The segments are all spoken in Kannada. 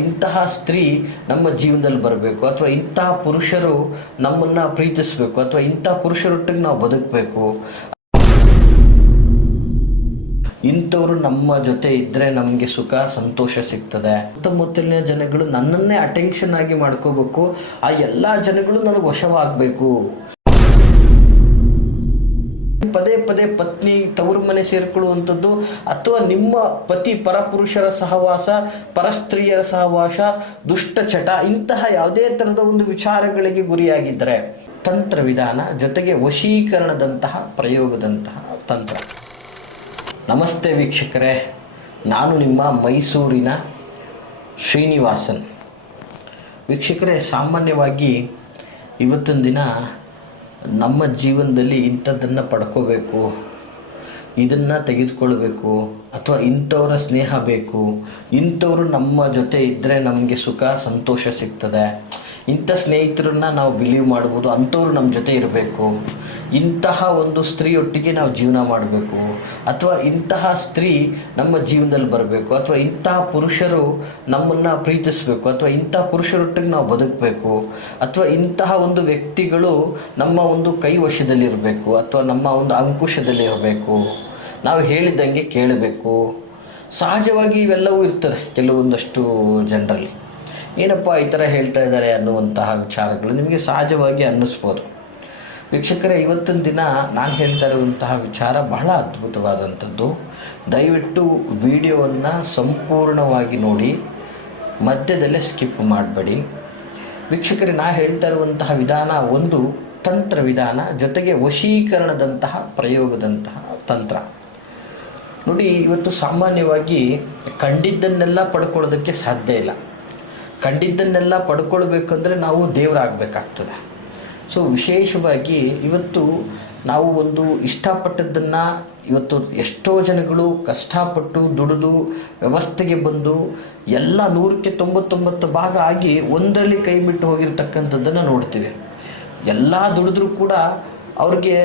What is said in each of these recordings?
ಇಂತಹ ಸ್ತ್ರೀ ನಮ್ಮ ಜೀವನದಲ್ಲಿ ಬರಬೇಕು ಅಥವಾ ಇಂತಹ ಪುರುಷರು ನಮ್ಮನ್ನು ಪ್ರೀತಿಸಬೇಕು ಅಥವಾ ಇಂತಹ ಪುರುಷರೊಟ್ಟಿಗೆ ನಾವು ಬದುಕಬೇಕು, ಇಂಥವ್ರು ನಮ್ಮ ಜೊತೆ ಇದ್ದರೆ ನಮಗೆ ಸುಖ ಸಂತೋಷ ಸಿಗ್ತದೆ. ಸುತ್ತಮುತ್ತಲಿನ ಜನಗಳು ನನ್ನನ್ನೇ ಅಟೆನ್ಷನ್ ಆಗಿ ಮಾಡ್ಕೋಬೇಕು, ಆ ಎಲ್ಲ ಜನಗಳು ನನಗೆ ವಶವಾಗಬೇಕು. ಪದೇ ಪದೇ ಪತ್ನಿ ತವರು ಮನೆ ಸೇರ್ಕೊಳ್ಳುವಂಥದ್ದು ಅಥವಾ ನಿಮ್ಮ ಪತಿ ಪರಪುರುಷರ ಸಹವಾಸ, ಪರಸ್ತ್ರೀಯರ ಸಹವಾಸ, ದುಷ್ಟಚಟ, ಇಂತಹ ಯಾವುದೇ ಥರದ ಒಂದು ವಿಚಾರಗಳಿಗೆ ಗುರಿಯಾಗಿದ್ದರೆ ತಂತ್ರ ವಿಧಾನ ಜೊತೆಗೆ ವಶೀಕರಣದಂತಹ ಪ್ರಯೋಗದಂತಹ ತಂತ್ರ. ನಮಸ್ತೆ ವೀಕ್ಷಕರೇ, ನಾನು ನಿಮ್ಮ ಮೈಸೂರಿನ ಶ್ರೀನಿವಾಸನ್. ವೀಕ್ಷಕರೇ, ಸಾಮಾನ್ಯವಾಗಿ ಇವತ್ತಿನ ದಿನ ನಮ್ಮ ಜೀವನದಲ್ಲಿ ಇಂಥದ್ದನ್ನು ಪಡ್ಕೋಬೇಕು, ಇದನ್ನು ತೆಗೆದುಕೊಳ್ಬೇಕು ಅಥವಾ ಇಂಥವರ ಸ್ನೇಹ ಬೇಕು, ಇಂಥವರು ನಮ್ಮ ಜೊತೆ ಇದ್ದರೆ ನಮಗೆ ಸುಖ ಸಂತೋಷ ಸಿಗ್ತದೆ, ಇಂಥ ಸ್ನೇಹಿತರನ್ನ ನಾವು ಬಿಲೀವ್ ಮಾಡ್ಬೋದು, ಅಂಥವ್ರು ನಮ್ಮ ಜೊತೆ ಇರಬೇಕು, ಇಂತಹ ಒಂದು ಸ್ತ್ರೀಯೊಟ್ಟಿಗೆ ನಾವು ಜೀವನ ಮಾಡಬೇಕು, ಅಥವಾ ಇಂತಹ ಸ್ತ್ರೀ ನಮ್ಮ ಜೀವನದಲ್ಲಿ ಬರಬೇಕು, ಅಥವಾ ಇಂತಹ ಪುರುಷರು ನಮ್ಮನ್ನು ಪ್ರೀತಿಸಬೇಕು, ಅಥವಾ ಇಂತಹ ಪುರುಷರೊಟ್ಟಿಗೆ ನಾವು ಬದುಕಬೇಕು, ಅಥವಾ ಇಂತಹ ಒಂದು ವ್ಯಕ್ತಿಗಳು ನಮ್ಮ ಒಂದು ಕೈ ವಶದಲ್ಲಿರಬೇಕು ಅಥವಾ ನಮ್ಮ ಒಂದು ಅಂಕುಶದಲ್ಲಿ ಇರಬೇಕು, ನಾವು ಹೇಳಿದಂಗೆ ಕೇಳಬೇಕು. ಸಹಜವಾಗಿ ಇವೆಲ್ಲವೂ ಇರ್ತದೆ ಕೆಲವೊಂದಷ್ಟು ಜನರಲ್ಲಿ. ಏನಪ್ಪ ಈ ಥರ ಹೇಳ್ತಾ ಇದ್ದಾರೆ ಅನ್ನುವಂತಹ ವಿಚಾರಗಳು ನಿಮಗೆ ಸಹಜವಾಗಿ ಅನ್ನಿಸ್ಬೋದು. ವೀಕ್ಷಕರೇ, ಇವತ್ತಿನ ದಿನ ನಾನು ಹೇಳ್ತಾ ಇರುವಂತಹ ವಿಚಾರ ಬಹಳ ಅದ್ಭುತವಾದಂಥದ್ದು. ದಯವಿಟ್ಟು ವಿಡಿಯೋವನ್ನು ಸಂಪೂರ್ಣವಾಗಿ ನೋಡಿ, ಮಧ್ಯದಲ್ಲೇ ಸ್ಕಿಪ್ ಮಾಡಬೇಡಿ. ವೀಕ್ಷಕರೇ, ನಾನು ಹೇಳ್ತಾ ಇರುವಂತಹ ವಿಧಾನ ಒಂದು ತಂತ್ರ ವಿಧಾನ ಜೊತೆಗೆ ವಶೀಕರಣದಂತಹ ಪ್ರಯೋಗದಂತಹ ತಂತ್ರ. ನೋಡಿ, ಇವತ್ತು ಸಾಮಾನ್ಯವಾಗಿ ಕಂಡಿದ್ದನ್ನೆಲ್ಲ ಪಡ್ಕೊಳ್ಳೋದಕ್ಕೆ ಸಾಧ್ಯ ಇಲ್ಲ. ಕಂಡಿದ್ದನ್ನೆಲ್ಲ ಪಡ್ಕೊಳ್ಬೇಕಂದ್ರೆ ನಾವು ದೇವರಾಗಬೇಕಾಗ್ತದೆ. ಸೊ ವಿಶೇಷವಾಗಿ ಇವತ್ತು ನಾವು ಒಂದು ಇಷ್ಟಪಟ್ಟದ್ದನ್ನು ಇವತ್ತು ಎಷ್ಟೋ ಜನಗಳು ಕಷ್ಟಪಟ್ಟು ದುಡಿದು ವ್ಯವಸ್ಥೆಗೆ ಬಂದು ಎಲ್ಲ 100ಕ್ಕೆ 99 ಭಾಗ ಆಗಿ ಒಂದರಲ್ಲಿ ಕೈ ಬಿಟ್ಟು ಹೋಗಿರ್ತಕ್ಕಂಥದ್ದನ್ನು ನೋಡ್ತೀವಿ. ಎಲ್ಲ ದುಡಿದ್ರೂ ಕೂಡ ಅವ್ರಿಗೆ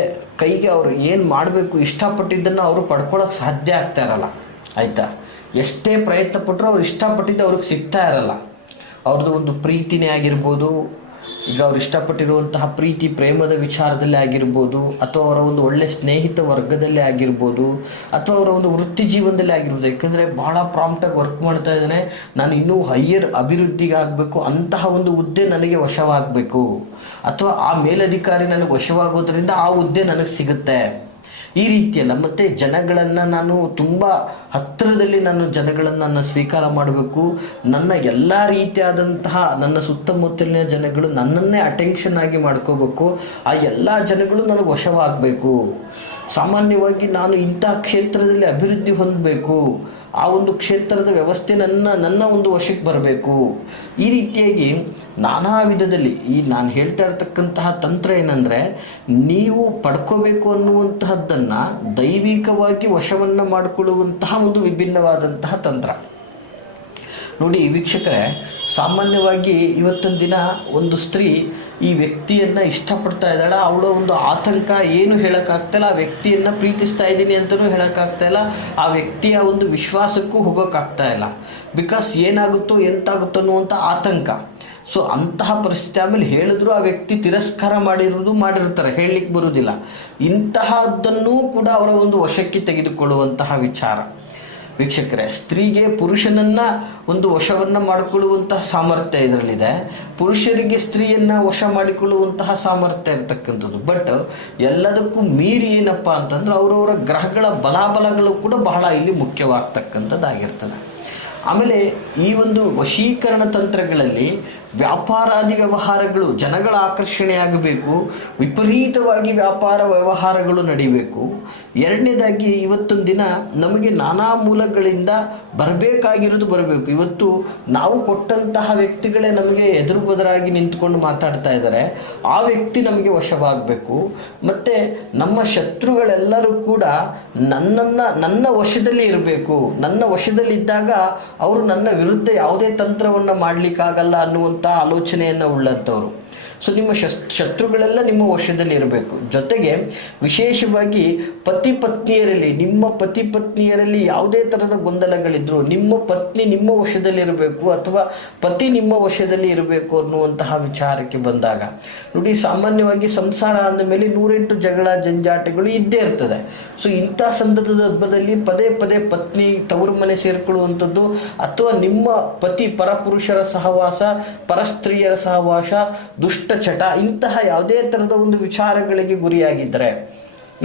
ಕೈಗೆ ಅವ್ರು ಏನು ಮಾಡಬೇಕು ಇಷ್ಟಪಟ್ಟಿದ್ದನ್ನು ಅವರು ಪಡ್ಕೊಳ್ಳೋಕೆ ಸಾಧ್ಯ ಆಗ್ತಾ ಇರಲ್ಲ. ಆಯಿತಾ, ಎಷ್ಟೇ ಪ್ರಯತ್ನ ಪಟ್ಟರು ಅವ್ರು ಇಷ್ಟಪಟ್ಟಿದ್ದು ಅವ್ರಿಗೆ ಸಿಗ್ತಾ ಇರಲ್ಲ. ಅವ್ರದ್ದು ಒಂದು ಪ್ರೀತಿನೇ ಆಗಿರ್ಬೋದು, ಈಗ ಅವ್ರು ಇಷ್ಟಪಟ್ಟಿರುವಂತಹ ಪ್ರೀತಿ ಪ್ರೇಮದ ವಿಚಾರದಲ್ಲಿ ಆಗಿರ್ಬೋದು, ಅಥವಾ ಅವರ ಒಂದು ಒಳ್ಳೆಯ ಸ್ನೇಹಿತ ವರ್ಗದಲ್ಲೇ ಆಗಿರ್ಬೋದು, ಅಥವಾ ಅವರ ಒಂದು ವೃತ್ತಿ ಜೀವನದಲ್ಲಿ ಆಗಿರ್ಬೋದು. ಯಾಕಂದರೆ ಭಾಳ ಪ್ರಾಂಪ್ಟಾಗಿ ವರ್ಕ್ ಮಾಡ್ತಾ ಇದ್ದಾನೆ, ನಾನು ಇನ್ನೂ ಹೈಯರ್ ಅಭಿವೃದ್ಧಿಗೆ ಆಗಬೇಕು, ಅಂತಹ ಒಂದು ಹುದ್ದೆ ನನಗೆ ವಶವಾಗಬೇಕು, ಅಥವಾ ಆ ಮೇಲಧಿಕಾರಿ ನನಗೆ ವಶವಾಗೋದ್ರಿಂದ ಆ ಹುದ್ದೆ ನನಗೆ ಸಿಗುತ್ತೆ, ಈ ರೀತಿಯಲ್ಲ. ಮತ್ತು ಜನಗಳನ್ನು ನಾನು ತುಂಬ ಹತ್ತಿರದಲ್ಲಿ ಜನಗಳನ್ನು ಸ್ವೀಕಾರ ಮಾಡಬೇಕು, ನನ್ನ ಎಲ್ಲ ರೀತಿಯಾದಂತಹ ನನ್ನ ಸುತ್ತಮುತ್ತಲಿನ ಜನಗಳು ನನ್ನನ್ನೇ ಅಟೆನ್ಷನ್ ಆಗಿ ಮಾಡ್ಕೋಬೇಕು, ಆ ಎಲ್ಲ ಜನಗಳು ನನಗೆ ವಶವಾಗಬೇಕು, ಸಾಮಾನ್ಯವಾಗಿ ನಾನು ಇಂಥ ಕ್ಷೇತ್ರದಲ್ಲಿ ಅಭಿವೃದ್ಧಿ ಹೊಂದಬೇಕು, ಆ ಒಂದು ಕ್ಷೇತ್ರದ ವ್ಯವಸ್ಥೆ ನನ್ನ ಒಂದು ವಶಕ್ಕೆ ಬರಬೇಕು. ಈ ರೀತಿಯಾಗಿ ನಾನಾ ವಿಧದಲ್ಲಿ ನಾನು ಹೇಳ್ತಾ ಇರ್ತಕ್ಕಂತಹ ತಂತ್ರ ಏನಂದರೆ, ನೀವು ಪಡ್ಕೋಬೇಕು ಅನ್ನುವಂತಹದ್ದನ್ನು ದೈವಿಕವಾಗಿ ವಶವನ್ನು ಮಾಡಿಕೊಳ್ಳುವಂತಹ ಒಂದು ವಿಭಿನ್ನವಾದಂತಹ ತಂತ್ರ. ನೋಡಿ ವೀಕ್ಷಕರೇ, ಸಾಮಾನ್ಯವಾಗಿ ಇವತ್ತಿನ ದಿನ ಒಂದು ಸ್ತ್ರೀ ಈ ವ್ಯಕ್ತಿಯನ್ನು ಇಷ್ಟಪಡ್ತಾ ಇದ್ದಾಳೆ, ಅವಳ ಒಂದು ಆತಂಕ ಏನು ಹೇಳೋಕ್ಕಾಗ್ತಾಯಿಲ್ಲ, ಆ ವ್ಯಕ್ತಿಯನ್ನು ಪ್ರೀತಿಸ್ತಾ ಇದ್ದೀನಿ ಅಂತಲೂ ಹೇಳೋಕ್ಕಾಗ್ತಾಯಿಲ್ಲ, ಆ ವ್ಯಕ್ತಿಯ ಒಂದು ವಿಶ್ವಾಸಕ್ಕೂ ಹೋಗೋಕ್ಕಾಗ್ತಾಯಿಲ್ಲ. ಬಿಕಾಸ್ ಏನಾಗುತ್ತೋ ಎಂತಾಗುತ್ತೋ ಅನ್ನುವಂಥ ಆತಂಕ. ಸೊ ಅಂತಹ ಪರಿಸ್ಥಿತಿ, ಆಮೇಲೆ ಹೇಳಿದ್ರು ಆ ವ್ಯಕ್ತಿ ತಿರಸ್ಕಾರ ಮಾಡಿರ್ತಾರೆ, ಹೇಳಲಿಕ್ಕೆ ಬರುವುದಿಲ್ಲ. ಇಂತಹದ್ದನ್ನೂ ಕೂಡ ಅವರ ಒಂದು ವಶಕ್ಕೆ ತೆಗೆದುಕೊಳ್ಳುವಂತಹ ವಿಚಾರ. ವೀಕ್ಷಕರೇ, ಸ್ತ್ರೀಗೆ ಪುರುಷನನ್ನು ಒಂದು ವಶವನ್ನು ಮಾಡಿಕೊಳ್ಳುವಂತಹ ಸಾಮರ್ಥ್ಯ ಇದರಲ್ಲಿದೆ, ಪುರುಷರಿಗೆ ಸ್ತ್ರೀಯನ್ನು ವಶ ಮಾಡಿಕೊಳ್ಳುವಂತಹ ಸಾಮರ್ಥ್ಯ ಇರತಕ್ಕಂಥದ್ದು. ಬಟ್ ಎಲ್ಲದಕ್ಕೂ ಮೀರಿ ಏನಪ್ಪ ಅಂತಂದ್ರೆ ಅವರವರ ಗ್ರಹಗಳ ಬಲಾಬಲಗಳು ಕೂಡ ಬಹಳ ಇಲ್ಲಿ ಮುಖ್ಯವಾಗ್ತಕ್ಕಂಥದ್ದಾಗಿರ್ತದೆ. ಆಮೇಲೆ ಈ ಒಂದು ವಶೀಕರಣ ತಂತ್ರಗಳಲ್ಲಿ ವ್ಯಾಪಾರಾದಿ ವ್ಯವಹಾರಗಳು, ಜನಗಳ ಆಕರ್ಷಣೆ ಆಗಬೇಕು, ವಿಪರೀತವಾಗಿ ವ್ಯಾಪಾರ ವ್ಯವಹಾರಗಳು ನಡಿಬೇಕು. ಎರಡನೇದಾಗಿ ಇವತ್ತೊಂದು ದಿನ ನಮಗೆ ನಾನಾ ಮೂಲಗಳಿಂದ ಬರಬೇಕಾಗಿರೋದು ಬರಬೇಕು. ಇವತ್ತು ನಾವು ಕೊಟ್ಟಂತಹ ವ್ಯಕ್ತಿಗಳೇ ನಮಗೆ ಎದುರು ಬದರಾಗಿ ನಿಂತ್ಕೊಂಡು ಮಾತಾಡ್ತಾ ಇದ್ದಾರೆ, ಆ ವ್ಯಕ್ತಿ ನಮಗೆ ವಶವಾಗಬೇಕು. ಮತ್ತು ನಮ್ಮ ಶತ್ರುಗಳೆಲ್ಲರೂ ಕೂಡ ನನ್ನ ವಶದಲ್ಲಿ ಇರಬೇಕು. ನನ್ನ ವಶದಲ್ಲಿದ್ದಾಗ ಅವರು ನನ್ನ ವಿರುದ್ಧ ಯಾವುದೇ ತಂತ್ರವನ್ನು ಮಾಡಲಿಕ್ಕಾಗಲ್ಲ ಅನ್ನುವಂಥ ಆಲೋಚನೆಯನ್ನು ಉಳ್ಳಂಥವ್ರು. ಸೊ ನಿಮ್ಮ ಶತ್ರುಗಳೆಲ್ಲ ನಿಮ್ಮ ವಶದಲ್ಲಿ ಇರಬೇಕು. ಜೊತೆಗೆ ವಿಶೇಷವಾಗಿ ಪತಿ ಪತ್ನಿಯರಲ್ಲಿ, ನಿಮ್ಮ ಪತಿ ಪತ್ನಿಯರಲ್ಲಿ ಯಾವುದೇ ಥರದ ಗೊಂದಲಗಳಿದ್ರು ನಿಮ್ಮ ಪತ್ನಿ ನಿಮ್ಮ ವಶದಲ್ಲಿ ಇರಬೇಕು ಅಥವಾ ಪತಿ ನಿಮ್ಮ ವಶದಲ್ಲಿ ಇರಬೇಕು ಅನ್ನುವಂತಹ ವಿಚಾರಕ್ಕೆ ಬಂದಾಗ ನೋಡಿ, ಸಾಮಾನ್ಯವಾಗಿ ಸಂಸಾರ ಅಂದಮೇಲೆ 108 ಜಗಳ ಜಂಜಾಟಗಳು ಇದ್ದೇ ಇರ್ತದೆ. ಸೊ ಇಂಥ ಸಂದರ್ಭದಲ್ಲಿ ಪದೇ ಪದೇ ಪತ್ನಿ ತವರು ಮನೆ ಸೇರಿಕೊಳ್ಳುವಂಥದ್ದು ಅಥವಾ ನಿಮ್ಮ ಪತಿ ಪರಪುರುಷರ ಸಹವಾಸ, ಪರಸ್ತ್ರೀಯರ ಸಹವಾಸ, ದುಷ್ಟಚಟ ಇಂತಹ ಯಾವುದೇ ಥರದ ಒಂದು ವಿಚಾರಗಳಿಗೆ ಗುರಿಯಾಗಿದ್ದರೆ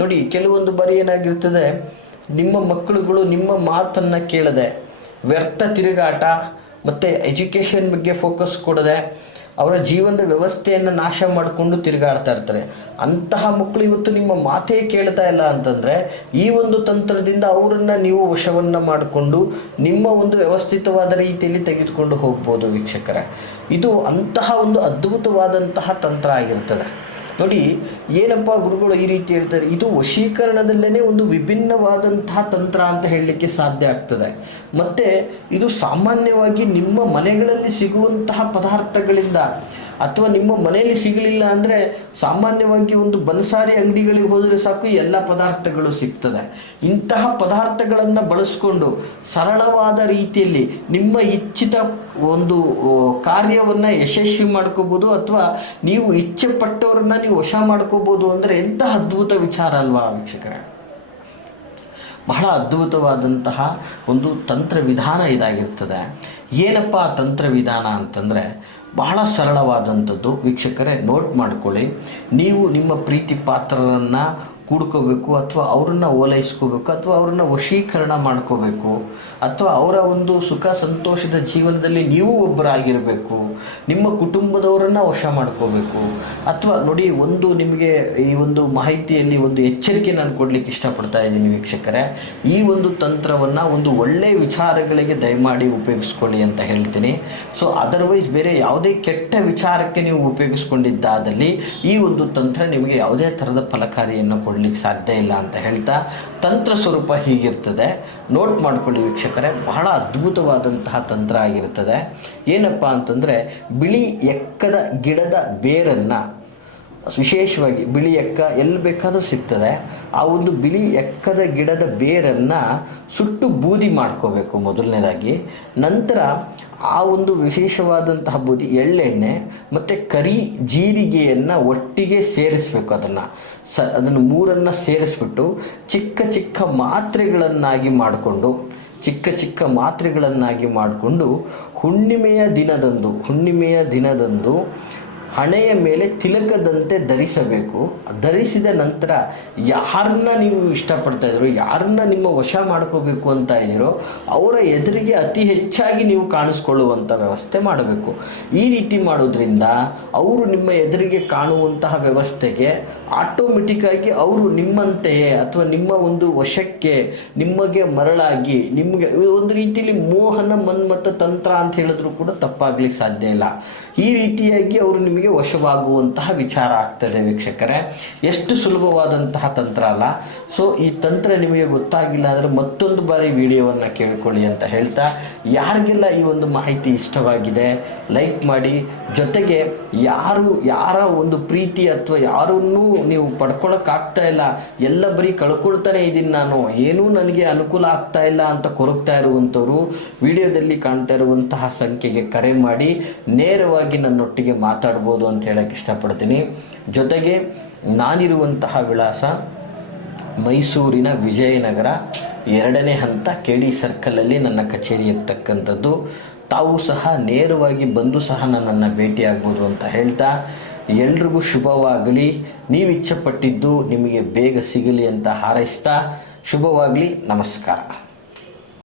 ನೋಡಿ, ಕೆಲವೊಂದು ಬಾರಿ ಏನಾಗಿರ್ತದೆ, ನಿಮ್ಮ ಮಕ್ಕಳುಗಳು ನಿಮ್ಮ ಮಾತನ್ನು ಕೇಳದೆ ವ್ಯರ್ಥ ತಿರುಗಾಟ ಮತ್ತು ಎಜುಕೇಷನ್ ಬಗ್ಗೆ ಫೋಕಸ್ ಕೊಡದೆ ಅವರ ಜೀವನದ ವ್ಯವಸ್ಥೆಯನ್ನು ನಾಶ ಮಾಡಿಕೊಂಡು ತಿರುಗಾಡ್ತಾ ಇರ್ತಾರೆ. ಅಂತಹ ಮಕ್ಕಳು ಇವತ್ತು ನಿಮ್ಮ ಮಾತೇ ಕೇಳ್ತಾ ಇಲ್ಲ ಅಂತಂದರೆ ಈ ಒಂದು ತಂತ್ರದಿಂದ ಅವರನ್ನು ನೀವು ವಶವನ್ನು ಮಾಡಿಕೊಂಡು ನಿಮ್ಮ ಒಂದು ವ್ಯವಸ್ಥಿತವಾದ ರೀತಿಯಲ್ಲಿ ತೆಗೆದುಕೊಂಡು ಹೋಗ್ಬೋದು ವೀಕ್ಷಕರೇ. ಇದು ಅಂತಹ ಒಂದು ಅದ್ಭುತವಾದಂತಹ ತಂತ್ರ ಆಗಿರ್ತದೆ. ನೋಡಿ, ಏನಪ್ಪ ಗುರುಗಳು ಈ ರೀತಿ ಹೇಳ್ತಾರೆ, ಇದು ವಶೀಕರಣದಲ್ಲೇ ಒಂದು ವಿಭಿನ್ನವಾದಂತಹ ತಂತ್ರ ಅಂತ ಹೇಳಲಿಕ್ಕೆ ಸಾಧ್ಯ ಆಗ್ತದೆ. ಮತ್ತು ಇದು ಸಾಮಾನ್ಯವಾಗಿ ನಿಮ್ಮ ಮನೆಗಳಲ್ಲಿ ಸಿಗುವಂತಹ ಪದಾರ್ಥಗಳಿಂದ ಅಥವಾ ನಿಮ್ಮ ಮನೆಯಲ್ಲಿ ಸಿಗಲಿಲ್ಲ ಅಂದರೆ ಸಾಮಾನ್ಯವಾಗಿ ಒಂದು ಬನಸಾರಿ ಅಂಗಡಿಗಳಿಗೆ ಹೋದರೆ ಸಾಕು ಎಲ್ಲ ಪದಾರ್ಥಗಳು ಸಿಗ್ತದೆ. ಇಂತಹ ಪದಾರ್ಥಗಳನ್ನು ಬಳಸ್ಕೊಂಡು ಸರಳವಾದ ರೀತಿಯಲ್ಲಿ ನಿಮ್ಮ ಇಚ್ಛಿತ ಒಂದು ಕಾರ್ಯವನ್ನು ಯಶಸ್ವಿ ಮಾಡ್ಕೋಬೋದು ಅಥವಾ ನೀವು ಇಚ್ಛೆ ಪಟ್ಟವರನ್ನ ನೀವು ವಶ ಮಾಡ್ಕೋಬೋದು ಅಂದರೆ ಎಂತಹ ಅದ್ಭುತ ವಿಚಾರ ಅಲ್ವಾ ವೀಕ್ಷಕರೇ. ಬಹಳ ಅದ್ಭುತವಾದಂತಹ ಒಂದು ತಂತ್ರ ವಿಧಾನ ಇದಾಗಿರ್ತದೆ. ಏನಪ್ಪ ತಂತ್ರ ವಿಧಾನ ಅಂತಂದರೆ ಬಹಳ ಸರಳವಾದಂಥದ್ದು ವೀಕ್ಷಕರೇ, ನೋಟ್ ಮಾಡ್ಕೊಳ್ಳಿ. ನೀವು ನಿಮ್ಮ ಪ್ರೀತಿ ಪಾತ್ರರನ್ನು ಕೂಡ್ಕೋಬೇಕು ಅಥವಾ ಅವ್ರನ್ನ ಓಲೈಸ್ಕೋಬೇಕು ಅಥವಾ ಅವ್ರನ್ನ ವಶೀಕರಣ ಮಾಡ್ಕೋಬೇಕು ಅಥವಾ ಅವರ ಒಂದು ಸುಖ ಸಂತೋಷದ ಜೀವನದಲ್ಲಿ ನೀವು ಒಬ್ಬರಾಗಿರಬೇಕು, ನಿಮ್ಮ ಕುಟುಂಬದವರನ್ನು ವಶ ಮಾಡ್ಕೋಬೇಕು. ಅಥವಾ ನೋಡಿ, ಒಂದು ನಿಮಗೆ ಈ ಒಂದು ಮಾಹಿತಿಯಲ್ಲಿ ಒಂದು ಎಚ್ಚರಿಕೆ ನಾನು ಕೊಡಲಿಕ್ಕೆ ಇಷ್ಟಪಡ್ತಾ ಇದ್ದೀನಿ ವೀಕ್ಷಕರೇ. ಈ ಒಂದು ತಂತ್ರವನ್ನು ಒಂದು ಒಳ್ಳೆಯ ವಿಚಾರಗಳಿಗೆ ದಯಮಾಡಿ ಉಪಯೋಗಿಸ್ಕೊಳ್ಳಿ ಅಂತ ಹೇಳ್ತೀನಿ. ಸೊ ಅದರ್ವೈಸ್ ಬೇರೆ ಯಾವುದೇ ಕೆಟ್ಟ ವಿಚಾರಕ್ಕೆ ನೀವು ಉಪಯೋಗಿಸ್ಕೊಂಡಿದ್ದಾದಲ್ಲಿ ಈ ಒಂದು ತಂತ್ರ ನಿಮಗೆ ಯಾವುದೇ ಥರದ ಫಲಕಾರಿಯನ್ನು ಕೊಡಲಿಕ್ಕೆ ಸಾಧ್ಯ ಇಲ್ಲ ಅಂತ ಹೇಳ್ತಾ, ತಂತ್ರ ಸ್ವರೂಪ ಹೀಗಿರ್ತದೆ, ನೋಟ್ ಮಾಡ್ಕೊಳ್ಳಿ ವೀಕ್ಷಕರೇ. ಬಹಳ ಅದ್ಭುತವಾದಂತಹ ತಂತ್ರ ಆಗಿರ್ತದೆ. ಏನಪ್ಪ ಅಂತಂದರೆ, ಬಿಳಿ ಎಕ್ಕದ ಗಿಡದ ಬೇರನ್ನು, ವಿಶೇಷವಾಗಿ ಬಿಳಿ ಎಕ್ಕ ಎಲ್ಲಿ ಬೇಕಾದರೂ ಸಿಗ್ತದೆ, ಆ ಒಂದು ಬಿಳಿ ಎಕ್ಕದ ಗಿಡದ ಬೇರನ್ನು ಸುಟ್ಟು ಬೂದಿ ಮಾಡ್ಕೋಬೇಕು ಮೊದಲನೇದಾಗಿ. ನಂತರ ಆ ಒಂದು ವಿಶೇಷವಾದಂತಹ ಬೂದಿ, ಎಳ್ಳೆಣ್ಣೆ ಮತ್ತು ಕರಿ ಜೀರಿಗೆಯನ್ನು ಒಟ್ಟಿಗೆ ಸೇರಿಸಬೇಕು. ಅದನ್ನು ಮೂರನ್ನು ಸೇರಿಸ್ಬಿಟ್ಟು ಚಿಕ್ಕ ಚಿಕ್ಕ ಮಾತ್ರೆಗಳನ್ನಾಗಿ ಮಾಡಿಕೊಂಡು ಹುಣ್ಣಿಮೆಯ ದಿನದಂದು ಹಣೆಯ ಮೇಲೆ ತಿಲಕದಂತೆ ಧರಿಸಬೇಕು. ಧರಿಸಿದ ನಂತರ ಯಾರನ್ನ ನೀವು ಇಷ್ಟಪಡ್ತಾ ಇದ್ದೀರೋ, ಯಾರನ್ನ ನಿಮ್ಮ ವಶ ಮಾಡ್ಕೋಬೇಕು ಅಂತ ಇದ್ದೀರೋ ಅವರ ಎದುರಿಗೆ ಅತಿ ಹೆಚ್ಚಾಗಿ ನೀವು ಕಾಣಿಸ್ಕೊಳ್ಳುವಂಥ ವ್ಯವಸ್ಥೆ ಮಾಡಬೇಕು. ಈ ರೀತಿ ಮಾಡೋದ್ರಿಂದ ಅವರು ನಿಮ್ಮ ಎದುರಿಗೆ ಕಾಣುವಂತಹ ವ್ಯವಸ್ಥೆಗೆ ಆಟೋಮೆಟಿಕ್ಕಾಗಿ ಅವರು ನಿಮ್ಮಂತೆಯೇ ಅಥವಾ ನಿಮ್ಮ ಒಂದು ವಶಕ್ಕೆ ನಿಮಗೆ ಮರಳಾಗಿ ನಿಮಗೆ ಒಂದು ರೀತಿಯಲ್ಲಿ ಮೋಹನ ಮನ್ಮಥ ತಂತ್ರ ಅಂತ ಹೇಳಿದ್ರು ಕೂಡ ತಪ್ಪಾಗ್ಲಿಕ್ಕೆ ಸಾಧ್ಯ ಇಲ್ಲ. ಈ ರೀತಿಯಾಗಿ ಅವರು ನಿಮಗೆ ವಶವಾಗುವಂತಹ ವಿಚಾರ ಆಗ್ತದೆ ವೀಕ್ಷಕರೇ. ಎಷ್ಟು ಸುಲಭವಾದಂತಹ ತಂತ್ರ ಅಲ್ಲ. ಸೊ ಈ ತಂತ್ರ ನಿಮಗೆ ಗೊತ್ತಾಗಿಲ್ಲ ಅಂದರೆ ಮತ್ತೊಂದು ಬಾರಿ ವಿಡಿಯೋವನ್ನು ಕೇಳ್ಕೊಳ್ಳಿ ಅಂತ ಹೇಳ್ತಾ, ಯಾರಿಗೆಲ್ಲ ಈ ಒಂದು ಮಾಹಿತಿ ಇಷ್ಟವಾಗಿದೆ ಲೈಕ್ ಮಾಡಿ. ಜೊತೆಗೆ ಯಾರ ಒಂದು ಪ್ರೀತಿ ಅಥವಾ ಯಾರನ್ನೂ ನೀವು ಪಡ್ಕೊಳ್ಳೋಕ್ಕಾಗ್ತಾ ಇಲ್ಲ, ಎಲ್ಲ ಬರೀ ಕಳ್ಕೊಳ್ತಾನೆ ಇದ್ದೀನಿ ನಾನು, ಏನೂ ನನಗೆ ಅನುಕೂಲ ಆಗ್ತಾ ಇಲ್ಲ ಅಂತ ಕೊರಗ್ತಾ ಇರುವಂಥವ್ರು ವಿಡಿಯೋದಲ್ಲಿ ಕಾಣ್ತಾ ಇರುವಂತಹ ಸಂಖ್ಯೆಗೆ ಕರೆ ಮಾಡಿ ನೇರವಾಗಿ ನನ್ನೊಟ್ಟಿಗೆ ಮಾತಾಡ್ಬೋದು ಅಂತ ಹೇಳಕ್ಕೆ ಇಷ್ಟಪಡ್ತೀನಿ. ಜೊತೆಗೆ ನಾನಿರುವಂತಹ ವಿಳಾಸ ಮೈಸೂರಿನ ವಿಜಯನಗರ 2ನೇ ಹಂತ KD ಸರ್ಕಲಲ್ಲಿ ನನ್ನ ಕಚೇರಿ ಇರ್ತಕ್ಕಂಥದ್ದು. ತಾವು ಸಹ ನೇರವಾಗಿ ಬಂದು ಸಹ ನನ್ನನ್ನು ಭೇಟಿಯಾಗ್ಬೋದು ಅಂತ ಹೇಳ್ತಾ, ಎಲ್ರಿಗೂ ಶುಭವಾಗಲಿ. ನೀವು ಇಚ್ಛೆಪಟ್ಟಿದ್ದು ನಿಮಗೆ ಬೇಗ ಸಿಗಲಿ ಅಂತ ಹಾರೈಸ್ತಾ, ಶುಭವಾಗಲಿ. ನಮಸ್ಕಾರ.